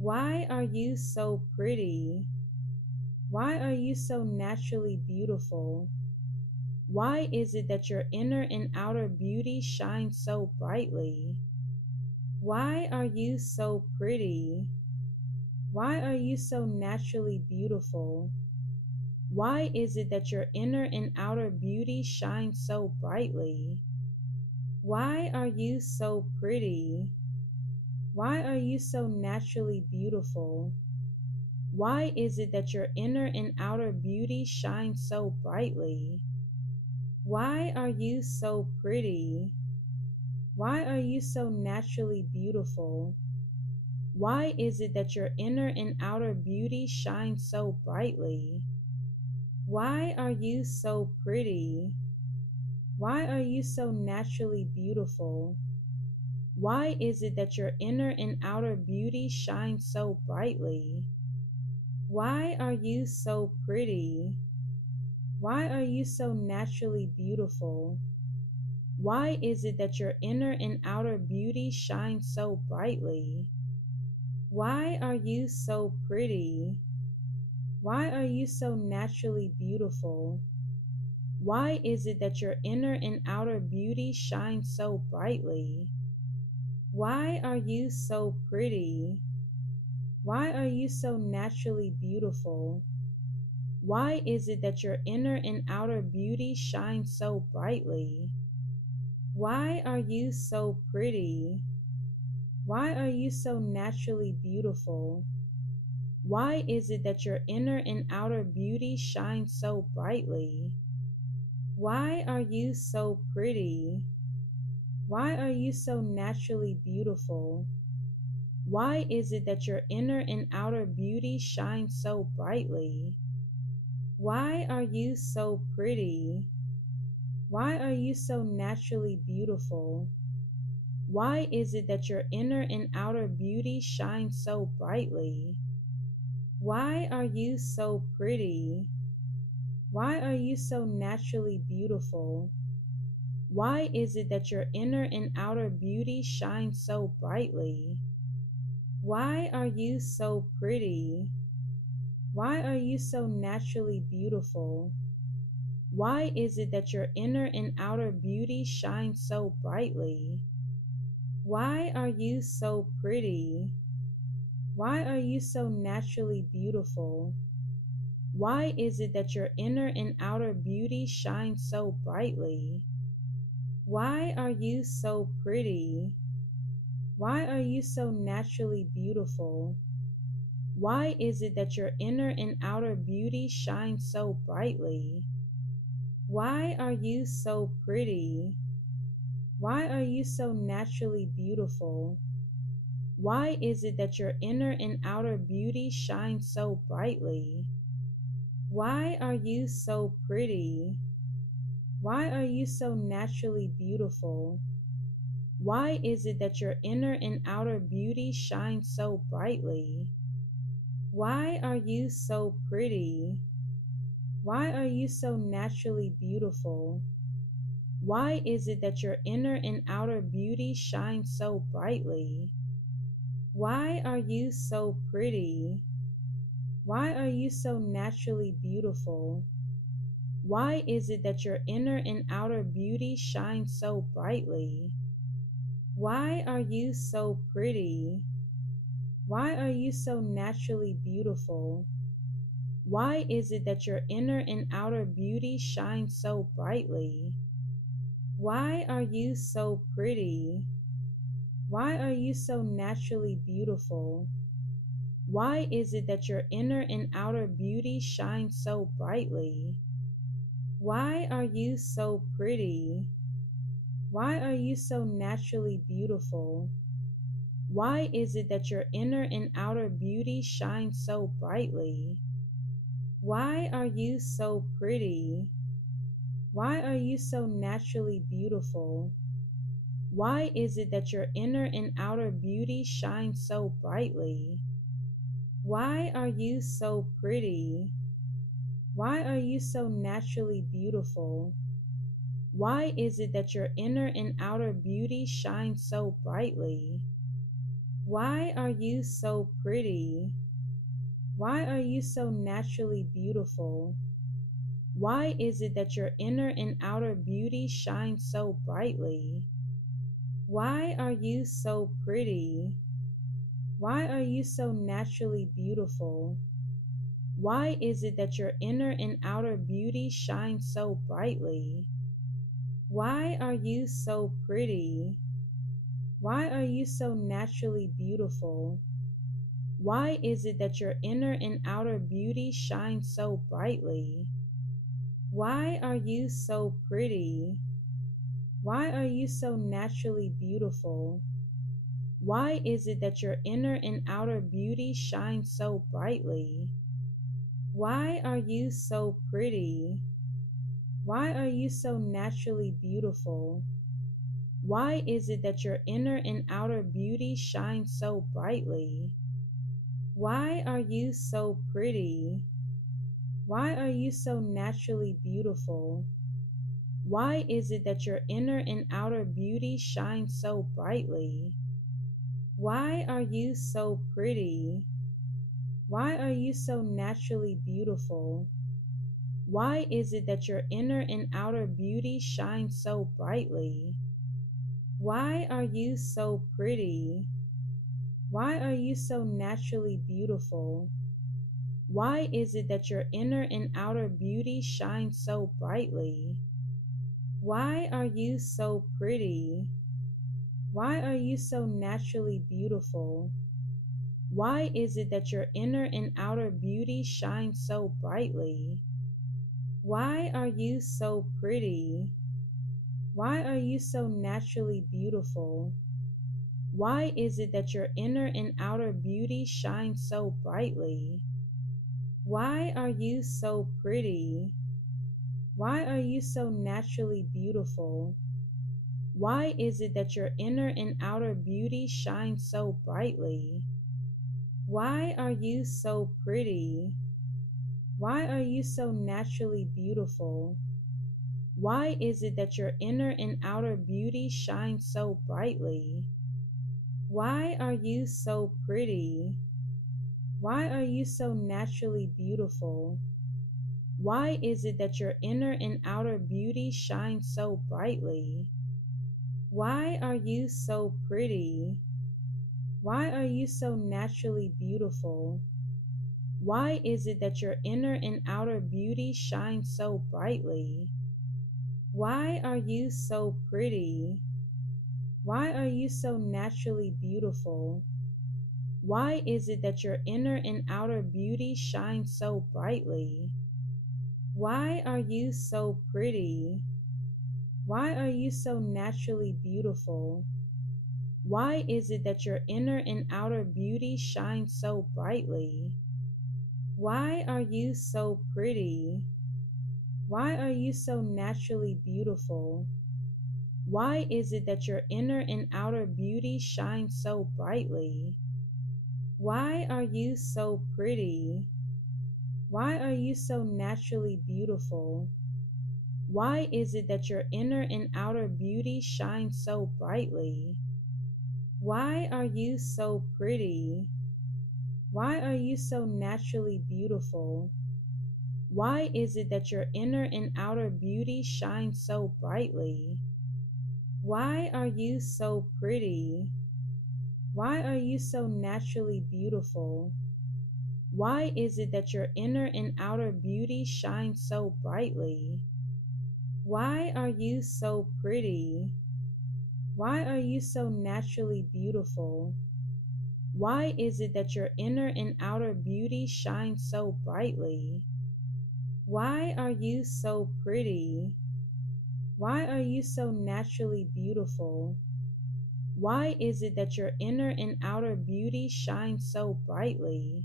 Why are you so pretty? Why are you so naturally beautiful? Why is it that your inner and outer beauty shine so brightly? Why are you so pretty? Why are you so naturally beautiful? Why is it that your inner and outer beauty shine so brightly? Why are you so pretty? Why are you so naturally beautiful? Why is it that your inner and outer beauty shine so brightly? Why are you so pretty? Why are you so naturally beautiful? Why is it that your inner and outer beauty shine so brightly? Why are you so pretty? Why are you so naturally beautiful? Why is it that your inner and outer beauty shine so brightly? Why are you so pretty? Why are you so naturally beautiful? Why is it that your inner and outer beauty shine so brightly? Why are you so pretty? Why are you so naturally beautiful? Why is it that your inner and outer beauty shine so brightly? Why are you so pretty? Why are you so naturally beautiful? Why is it that your inner and outer beauty shine so brightly? Why are you so pretty? Why are you so naturally beautiful? Why is it that your inner and outer beauty shine so brightly? Why are you so pretty? Why are you so naturally beautiful? Why is it that your inner and outer beauty shine so brightly? Why are you so pretty? Why are you so naturally beautiful? Why is it that your inner and outer beauty shine so brightly? Why are you so pretty? Why are you so naturally beautiful? Why is it that your inner and outer beauty shine so brightly? Why are you so pretty? Why are you so naturally beautiful? Why is it that your inner and outer beauty shine so brightly? Why are you so pretty? Why are you so naturally beautiful? Why is it that your inner and outer beauty shine so brightly? Why are you so pretty? Why are you so naturally beautiful? Why is it that your inner and outer beauty shine so brightly? Why are you so pretty? Why are you so naturally beautiful? Why is it that your inner and outer beauty shine so brightly? Why are you so pretty? Why are you so naturally beautiful? Why is it that your inner and outer beauty shine so brightly? Why are you so pretty? Why are you so naturally beautiful? Why is it that your inner and outer beauty shine so brightly? Why are you so pretty? Why are you so naturally beautiful? Why is it that your inner and outer beauty shine so brightly? Why are you so pretty? Why are you so naturally beautiful? Why is it that your inner and outer beauty shine so brightly? Why are you so pretty? Why are you so naturally beautiful? Why is it that your inner and outer beauty shine so brightly? Why are you so pretty? Why are you so naturally beautiful? Why is it that your inner and outer beauty shine so brightly? Why are you so pretty? Why are you so naturally beautiful? Why is it that your inner and outer beauty shine so brightly? Why are you so pretty? Why are you so naturally beautiful? Why is it that your inner and outer beauty shine so brightly? Why are you so pretty? Why are you so naturally beautiful? Why is it that your inner and outer beauty shines so brightly? Why are you so pretty? Why are you so naturally beautiful? Why is it that your inner and outer beauty shines so brightly? Why are you so pretty? Why are you so naturally beautiful? Why is it that your inner and outer beauty shines so brightly? Why are you so pretty? Why are you so naturally beautiful? Why is it that your inner and outer beauty shines so brightly? Why are you so pretty? Why are you so naturally beautiful? Why is it that your inner and outer beauty shines so brightly? Why are you so pretty? Why are you so naturally beautiful? Why is it that your inner and outer beauty shines so brightly? Why are you so pretty? Why are you so naturally beautiful? Why is it that your inner and outer beauty shines so brightly? Why are you so pretty? Why are you so naturally beautiful? Why is it that your inner and outer beauty shines so brightly? Why are you so pretty? Why are you so naturally beautiful? Why is it that your inner and outer beauty shines so brightly? Why are you so pretty? Why are you so naturally beautiful? Why is it that your inner and outer beauty shines so brightly? Why are you so pretty? Why are you so naturally beautiful? Why is it that your inner and outer beauty shines so brightly? Why are you so pretty? Why are you so naturally beautiful? Why is it that your inner and outer beauty shines so brightly? Why are you so pretty? Why are you so naturally beautiful? Why is it that your inner and outer beauty shines so brightly? Why are you so pretty? Why are you so naturally beautiful? Why is it that your inner and outer beauty shines so brightly? Why are you so pretty? Why are you so naturally beautiful? Why is it that your inner and outer beauty shines so brightly? Why are you so pretty? Why are you so naturally beautiful? Why is it that your inner and outer beauty shines so brightly? Why are you so pretty? Why are you so naturally beautiful? Why is it that your inner and outer beauty shines so brightly? Why are you so pretty? Why are you so naturally beautiful? Why is it that your inner and outer beauty shines so brightly? Why are you so pretty? Why are you so naturally beautiful? Why is it that your inner and outer beauty shines so brightly? Why are you so pretty? Why are you so naturally beautiful? Why is it that your inner and outer beauty shines so brightly? Why are you so pretty? Why are you so naturally beautiful? Why is it that your inner and outer beauty shines so brightly? Why are you so pretty? Why are you so naturally beautiful? Why is it that your inner and outer beauty shines so brightly?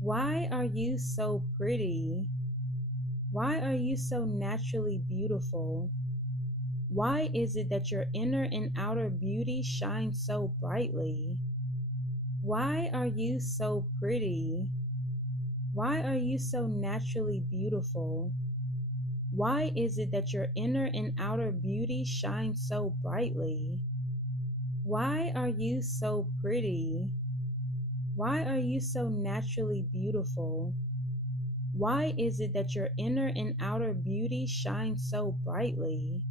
Why are you so pretty? Why are you so naturally beautiful? Why is it that your inner and outer beauty shines so brightly? Why are you so pretty? Why are you so naturally beautiful? Why is it that your inner and outer beauty shines so brightly? Why are you so pretty? Why are you so naturally beautiful? Why is it that your inner and outer beauty shines so brightly?